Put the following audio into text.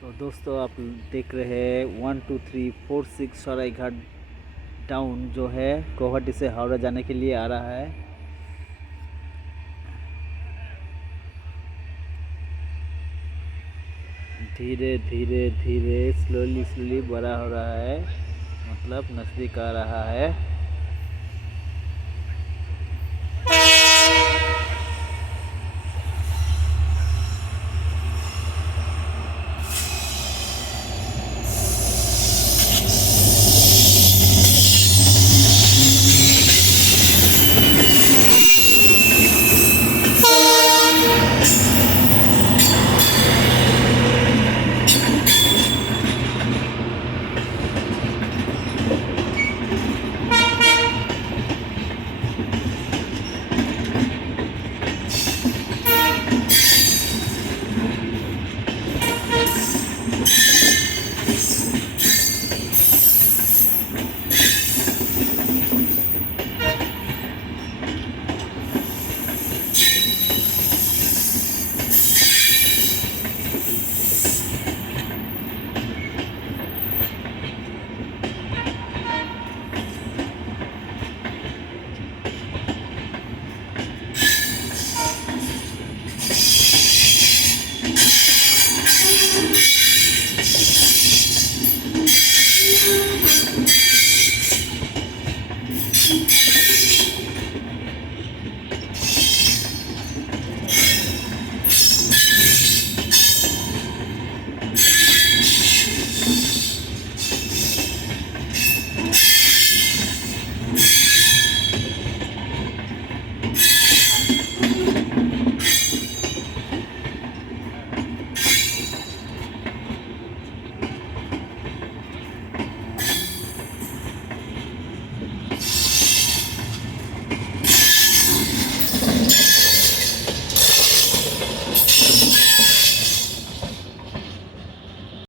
तो दोस्तों आप देख रहे हैं 1 2 3 4 6 सरायघाट टाउन जो है गुवाहाटी से हावड़ा जाने के लिए आ रहा है। धीरे धीरे धीरे स्लोली स्लोली बड़ा हो रहा है, मतलब नज़दीक आ रहा है।